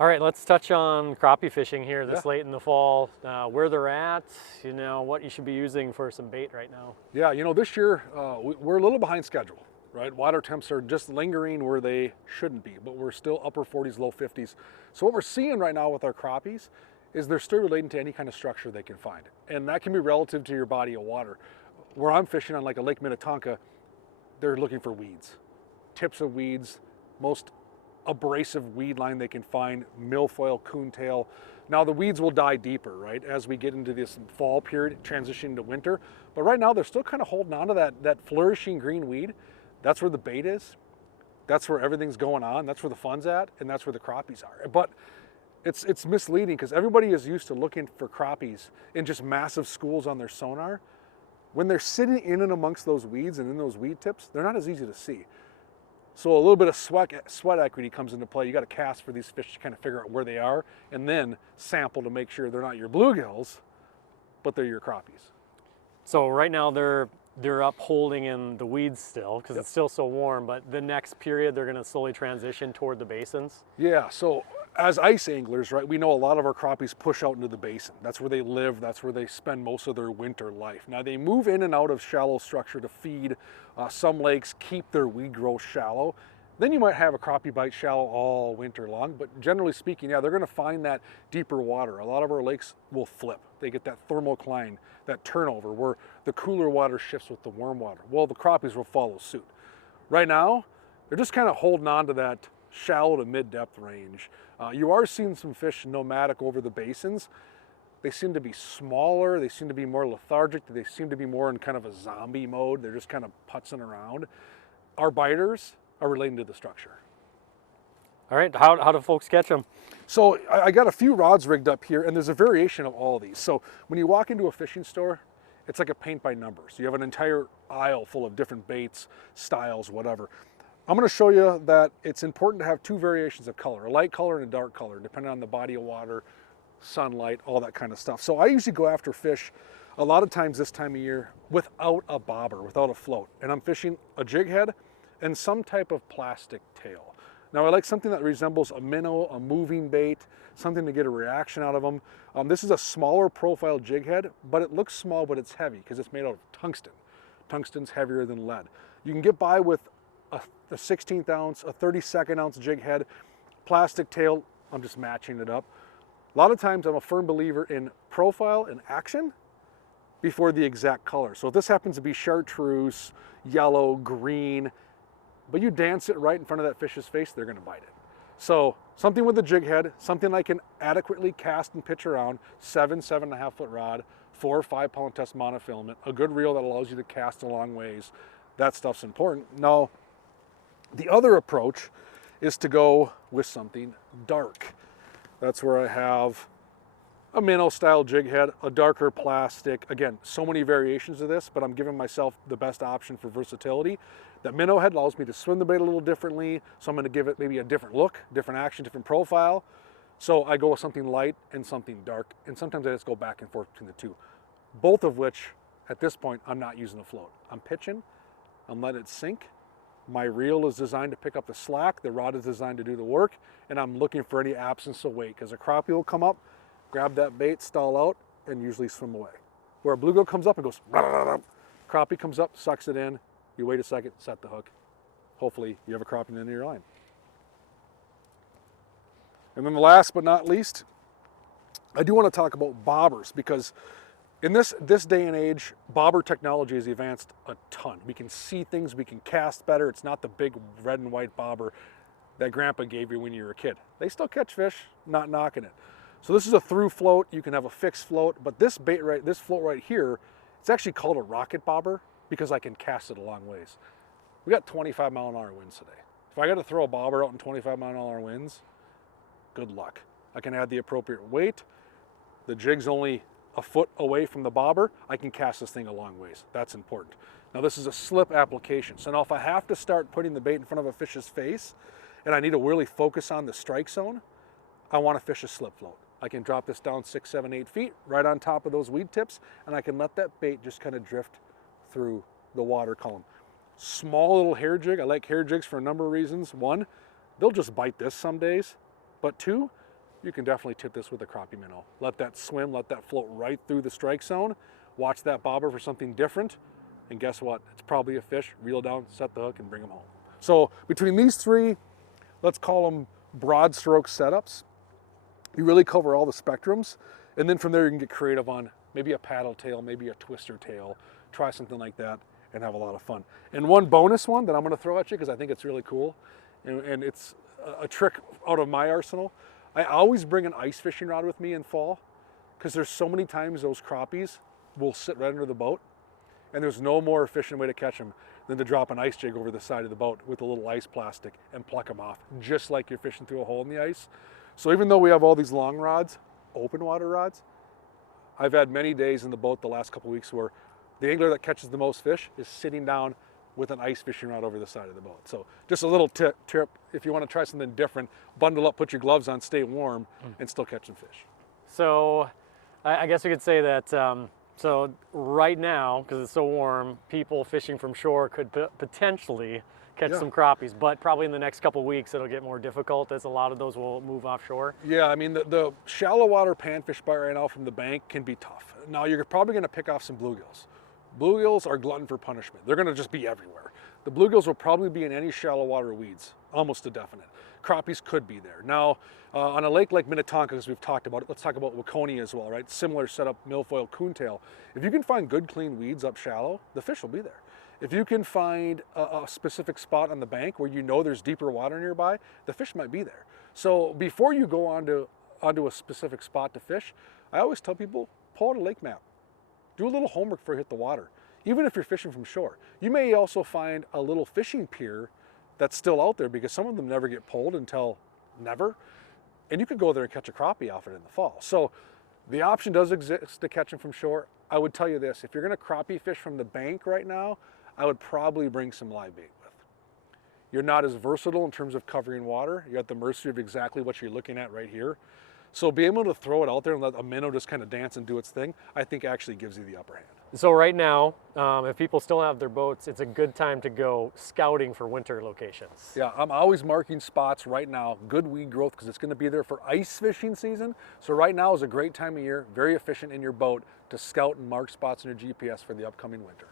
All right, let's touch on crappie fishing here Yeah, this late in the fall. Where they're at, what you should be using for some bait right now. yeah. This year we're a little behind schedule, right? Water temps are just lingering where they shouldn't be, but we're still upper 40s, low 50s. So what we're seeing right now with our crappies is they're still relating to any kind of structure they can find, and that can be relative to your body of water. Where I'm fishing on like a Lake Minnetonka, they're looking for weeds, tips of weeds, most abrasive weed line they can find, milfoil, coontail. Now the weeds will die deeper, right, as we get into this fall period, transitioning to winter. But right now they're still kind of holding on to that flourishing green weed. That's where the bait is. That's where everything's going on. That's where the fun's at, and that's where the crappies are. But it's misleading because everybody is used to looking for crappies in just massive schools on their sonar. When they're sitting in and amongst those weeds and in those weed tips, they're not as easy to see. So a little bit of sweat equity comes into play. You got to cast for these fish to kind of figure out where they are, and then sample to make sure they're not your bluegills, but they're your crappies. So right now they're up holding in the weeds still because Yep. it's still so warm. But the next period they're going to slowly transition toward the basins. Yeah, so as ice anglers, right, we know a lot of our crappies push out into the basin. That's where they live, that's where they spend most of their winter life. Now they move in and out of shallow structure to feed. Some lakes keep their weed growth shallow. Then you might have a crappie bite shallow all winter long, but generally speaking, yeah, they're gonna find that deeper water. A lot of our lakes will flip. They get that thermocline, that turnover, where the cooler water shifts with the warm water. Well, the crappies will follow suit. Right now, they're just kind of holding on to that shallow to mid-depth range. You are seeing some fish nomadic over the basins. They seem to be smaller, they seem to be more lethargic, they seem to be more in kind of a zombie mode. They're just kind of putzing around. Our biters are relating to the structure. All right, how do folks catch them? So I got a few rods rigged up here, and there's a variation of all of these. So when you walk into a fishing store, it's like a paint by numbers. You have an entire aisle full of different baits, styles, whatever. I'm going to show you that it's important to have two variations of color, a light color and a dark color, depending on the body of water, sunlight, all that kind of stuff. So I usually go after fish a lot of times this time of year without a bobber, without a float. And I'm fishing a jig head and some type of plastic tail. Now I like something that resembles a minnow, a moving bait, something to get a reaction out of them. This is a smaller profile jig head, but it looks small, but it's heavy because it's made out of tungsten. Tungsten's heavier than lead. You can get by with a 16th ounce, a 32nd ounce jig head, plastic tail. I'm just matching it up. A lot of times I'm a firm believer in profile and action before the exact color. So if this happens to be chartreuse, yellow, green, but you dance it right in front of that fish's face, they're gonna bite it. So something with a jig head, something I can adequately cast and pitch around, 7.5 foot rod, 4 or 5 pound test monofilament, a good reel that allows you to cast a long ways. That stuff's important. Now, the other approach is to go with something dark. That's where I have a minnow style jig head, a darker plastic. Again, so many variations of this, but I'm giving myself the best option for versatility. That minnow head allows me to swim the bait a little differently, so I'm gonna give it maybe a different look, different action, different profile. So I go with something light and something dark, and sometimes I just go back and forth between the two. Both of which, at this point, I'm not using a float. I'm pitching, I'm letting it sink. My reel is designed to pick up the slack, the rod is designed to do the work, and I'm looking for any absence of weight, because a crappie will come up, grab that bait, stall out, and usually swim away. Where a bluegill comes up and goes, rah, rah, rah. Crappie comes up, sucks it in, you wait a second, set the hook. Hopefully you have a crappie in the end of your line. And then the last but not least, I do want to talk about bobbers, because in this day and age, bobber technology has advanced a ton. We can see things, we can cast better. It's not the big red and white bobber that grandpa gave you when you were a kid. They still catch fish, not knocking it. So this is a through float. You can have a fixed float, but this float right here, it's actually called a rocket bobber because I can cast it a long ways. We got 25-mile-an-hour winds today. If I got to throw a bobber out in 25-mile-an-hour winds, good luck. I can add the appropriate weight. The jig's only a foot away from the bobber. I can cast this thing a long ways. That's important. Now this is a slip application. So now if I have to start putting the bait in front of a fish's face and I need to really focus on the strike zone, I want to fish a slip float. I can drop this down 6, 7, 8 feet right on top of those weed tips, and I can let that bait just kind of drift through the water column. Small little hair jig. I like hair jigs for a number of reasons. One, they'll just bite this some days. But two, you can definitely tip this with a crappie minnow. Let that swim, let that float right through the strike zone. Watch that bobber for something different. And guess what? It's probably a fish. Reel down, set the hook, and bring them home. So between these three, let's call them broad stroke setups, you really cover all the spectrums. And then from there, you can get creative on maybe a paddle tail, maybe a twister tail. Try something like that and have a lot of fun. And one bonus one that I'm going to throw at you because I think it's really cool, and it's a trick out of my arsenal. I always bring an ice fishing rod with me in fall because there's so many times those crappies will sit right under the boat, and there's no more efficient way to catch them than to drop an ice jig over the side of the boat with a little ice plastic and pluck them off, just like you're fishing through a hole in the ice. So even though we have all these long rods, open water rods, I've had many days in the boat the last couple of weeks where the angler that catches the most fish is sitting down with an ice fishing rod over the side of the boat. So just a little tip, if you want to try something different, bundle up, put your gloves on, stay warm, and still catch some fish. So I guess we could say that, so right now, because it's so warm, people fishing from shore could potentially catch some crappies, but probably in the next couple of weeks it'll get more difficult as a lot of those will move offshore. Yeah, I mean the shallow water panfish bite right now from the bank can be tough. Now you're probably going to pick off some bluegills. Bluegills are glutton for punishment. They're going to just be everywhere. The bluegills will probably be in any shallow water weeds, almost a definite. Crappies could be there. Now, on a lake like Minnetonka, as we've talked about it, let's talk about Waconia as well, right? Similar setup, milfoil, coontail. If you can find good, clean weeds up shallow, the fish will be there. If you can find a specific spot on the bank where you know there's deeper water nearby, the fish might be there. So before you go onto a specific spot to fish, I always tell people, pull out a lake map. Do a little homework before you hit the water, even if you're fishing from shore. You may also find a little fishing pier that's still out there because some of them never get pulled until never. And you could go there and catch a crappie off it in the fall. So the option does exist to catch them from shore. I would tell you this, if you're gonna crappie fish from the bank right now, I would probably bring some live bait with. You're not as versatile in terms of covering water. You're at the mercy of exactly what you're looking at right here. So being able to throw it out there and let a minnow just kind of dance and do its thing, I think actually gives you the upper hand. So right now, if people still have their boats, it's a good time to go scouting for winter locations. Yeah, I'm always marking spots right now, good weed growth, because it's going to be there for ice fishing season. So right now is a great time of year, very efficient in your boat to scout and mark spots in your GPS for the upcoming winter.